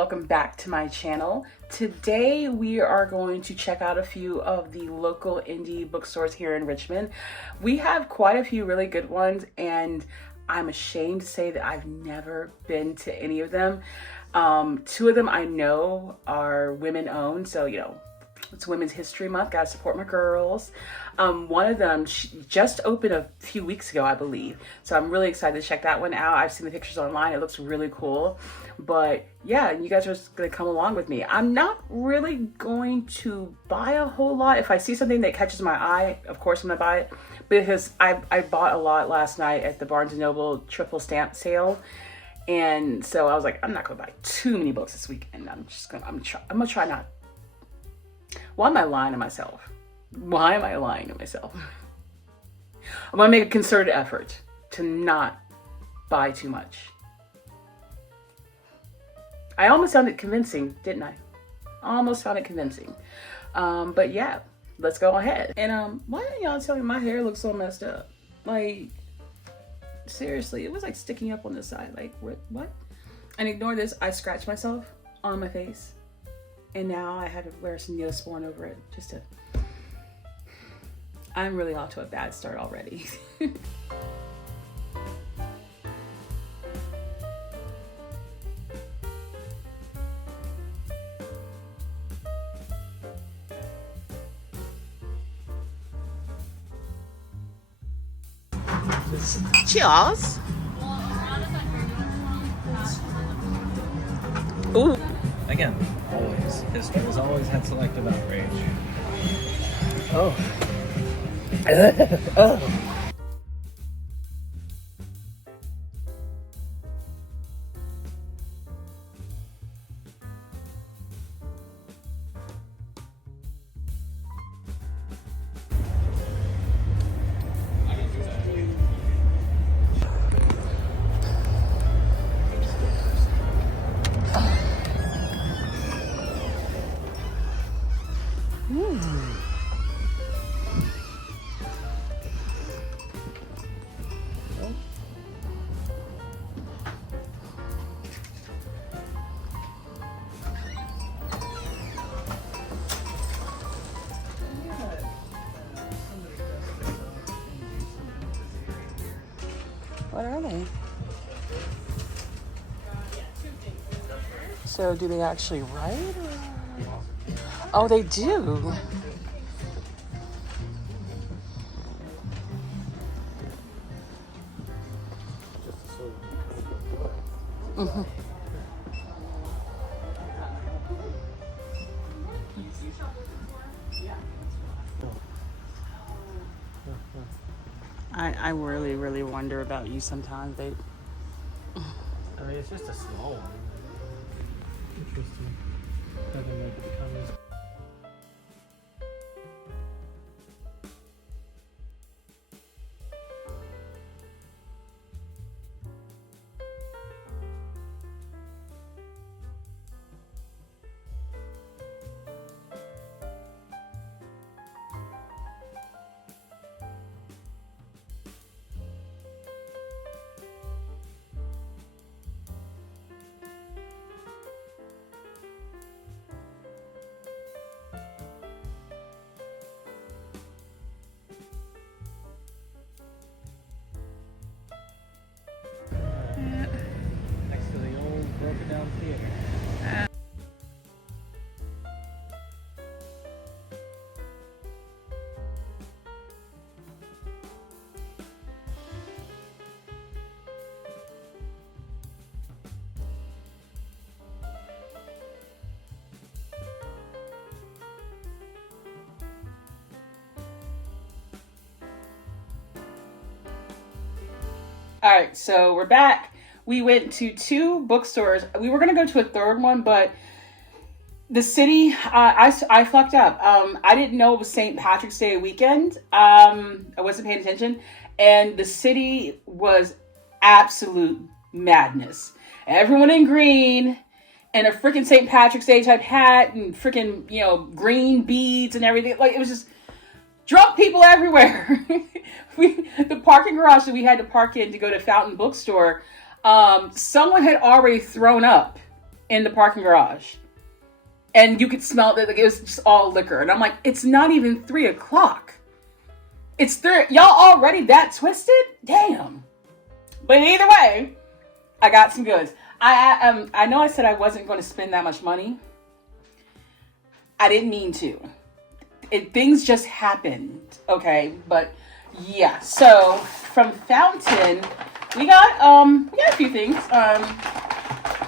welcome back to my channel. Today we are going to check out a few of the local indie bookstores here in Richmond. We have quite a few really good ones, and I'm ashamed to say that I've never been to any of them. Two of them I know are women owned, so it's Women's History Month, gotta support my girls. One of them just opened a few weeks ago, I believe. So I'm really excited to check that one out. I've seen the pictures online, it looks really cool. But yeah, you guys are just gonna come along with me. I'm not really going to buy a whole lot. If I see something that catches my eye, of course I'm gonna buy it. Because I bought a lot last night at the Barnes & Noble triple stamp sale. And so I was like, I'm not gonna buy too many books this week. And I'm gonna try not. Why am I lying to myself? Why am I lying to myself? I'm gonna make a concerted effort to not buy too much. I almost found it convincing, didn't I? Almost found it convincing. But yeah, let's go ahead. And why didn't y'all tell me my hair looks so messed up? Like, seriously, it was like sticking up on the side. Like, what? And ignore this, I scratched myself on my face. And now I had to wear some Neosporin over it just to... I'm really off to a bad start already. Cheers! Ooh! Again, always. History has always had selective outrage. Oh. Oh. What are they? So do they actually write? Or... Oh, they do. Mm-hmm. I really wonder about you sometimes, babe. I mean, it's just a small one. Interesting. Doesn't make it become as... next to the old broken down theater. All right, so we're back. We went to two bookstores. We were gonna go to a third one, but the city, I fucked up. I didn't know it was St. Patrick's Day weekend. I wasn't paying attention, and the city was absolute madness. Everyone in green, and a freaking St. Patrick's Day type hat, and freaking green beads and everything. Like, it was just drunk people everywhere. The parking garage that we had to park in to go to Fountain Bookstore, someone had already thrown up in the parking garage. And you could smell that, like, it was just all liquor. And I'm like, it's not even 3 o'clock. It's 3. Y'all already that twisted? Damn. But either way, I got some goods. I know I said I wasn't going to spend that much money. I didn't mean to. Things just happened, okay? But yeah, so from Fountain, we got a few things.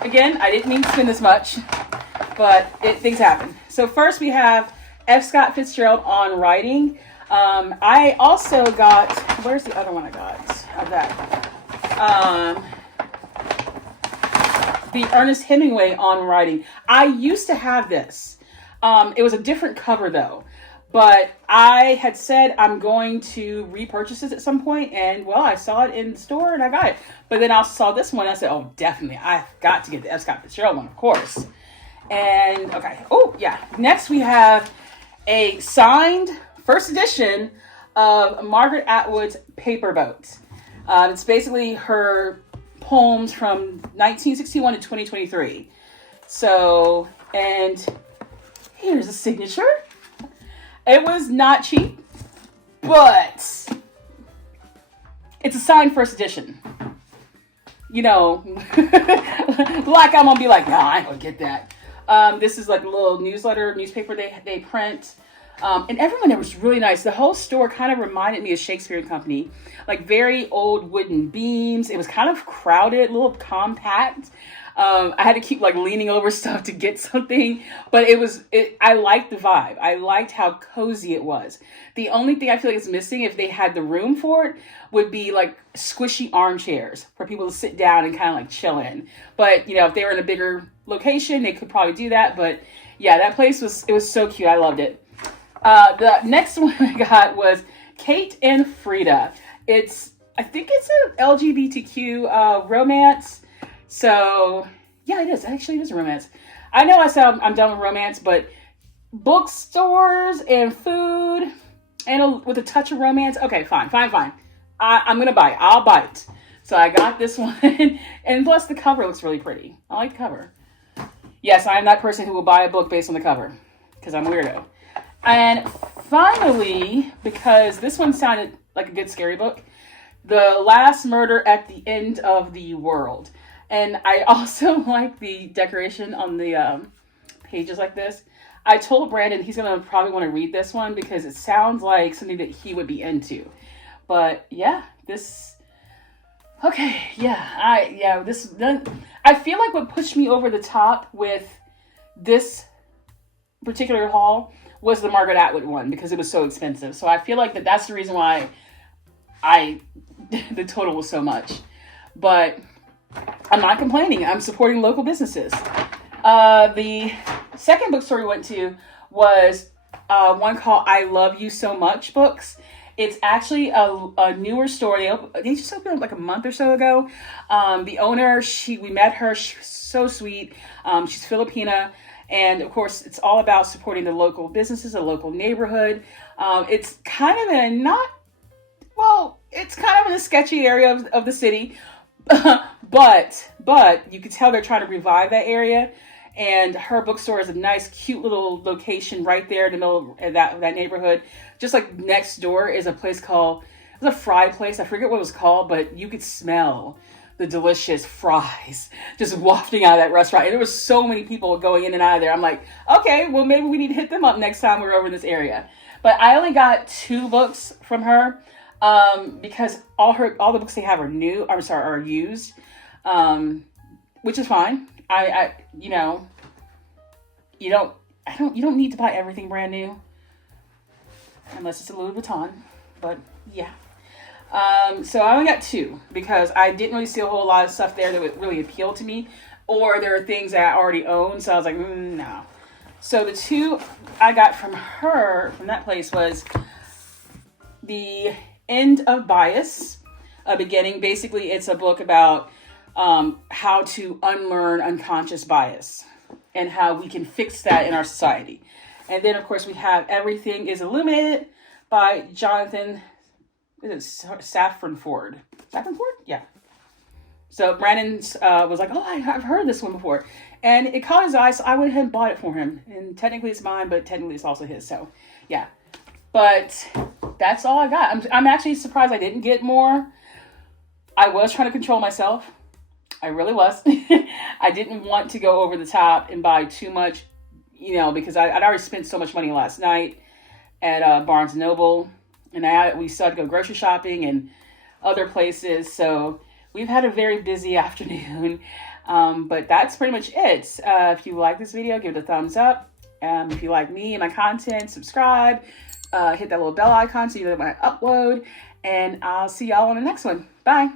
Again, I didn't mean to spend this much, but things happen. So first we have F. Scott Fitzgerald on writing. I also got, where's the other one I got of that? The Ernest Hemingway on writing. I used to have this. It was a different cover though, but I had said I'm going to repurchase this at some point, and well, I saw it in the store and I got it. But then I saw this one and I said, oh, definitely, I've got to get the F. Scott Fitzgerald one, of course. And okay, oh yeah. Next we have a signed first edition of Margaret Atwood's Paper Boat. It's basically her poems from 1961 to 2023. So, and here's a signature. It was not cheap, but it's a signed first edition. You know, like I'm gonna be like, nah, I ain't gonna get that. This is like a little newspaper they print. And everyone there was really nice. The whole store kind of reminded me of Shakespeare and Company, like very old wooden beams. It was kind of crowded, a little compact. I had to keep like leaning over stuff to get something, but I liked the vibe. I liked how cozy it was. The only thing I feel like is missing, if they had the room for it, would be like squishy armchairs for people to sit down and kind of like chill in. But you know, if they were in a bigger location, they could probably do that. But yeah, that place was so cute. I loved it. The next one I got was Kate and Frida. I think it's an LGBTQ romance. So yeah, it is. Actually, it is a romance. I know I said I'm done with romance, but bookstores and food and with a touch of romance. Okay, fine. I'm gonna buy it. I'll buy it. So I got this one, and plus the cover looks really pretty. I like the cover. Yes, I am that person who will buy a book based on the cover because I'm a weirdo. And finally, because this one sounded like a good scary book, The Last Murder at the End of the World. And I also like the decoration on the pages like this. I told Brandon he's going to probably want to read this one because it sounds like something that he would be into. But yeah, I feel like what pushed me over the top with this particular haul was the Margaret Atwood one because it was so expensive. So I feel like that's the reason why the total was so much. But I'm not complaining. I'm supporting local businesses. The second bookstore we went to was one called I Love You So Much Books. It's actually a newer store. They just opened like a month or so ago. The owner, we met her. She was so sweet. She's Filipina. And of course, it's all about supporting the local businesses, the local neighborhood. It's kind of it's kind of in a sketchy area of the city, but you can tell they're trying to revive that area. And her bookstore is a nice, cute little location right there in the middle of that neighborhood. Just like next door is a place called, it was a fry place. I forget what it was called, but you could smell the delicious fries just wafting out of that restaurant. And there was so many people going in and out of there. I'm like, okay, well, maybe we need to hit them up next time we're over in this area. But I only got 2 books from her because all the books they have are used, which is fine. You don't need to buy everything brand new unless it's a Louis Vuitton. But yeah. So I only got 2 because I didn't really see a whole lot of stuff there that would really appeal to me, or there are things that I already own. So I was like, no. So the 2 I got from that place was The End of Bias, A Beginning. Basically, it's a book about how to unlearn unconscious bias and how we can fix that in our society. And then, of course, we have Everything is Illuminated by Jonathan. Is it Safran Foer? Safran Foer? Yeah. So Brandon was like, oh, I've heard this one before. And it caught his eye, so I went ahead and bought it for him. And technically it's mine, but technically it's also his. So, yeah. But that's all I got. I'm actually surprised I didn't get more. I was trying to control myself. I really was. I didn't want to go over the top and buy too much, you know, because I'd already spent so much money last night at Barnes & Noble. And we still had to go grocery shopping and other places. So we've had a very busy afternoon. But that's pretty much it. If you like this video, give it a thumbs up. If you like me and my content, subscribe. Hit that little bell icon so you know when I upload. And I'll see y'all on the next one. Bye.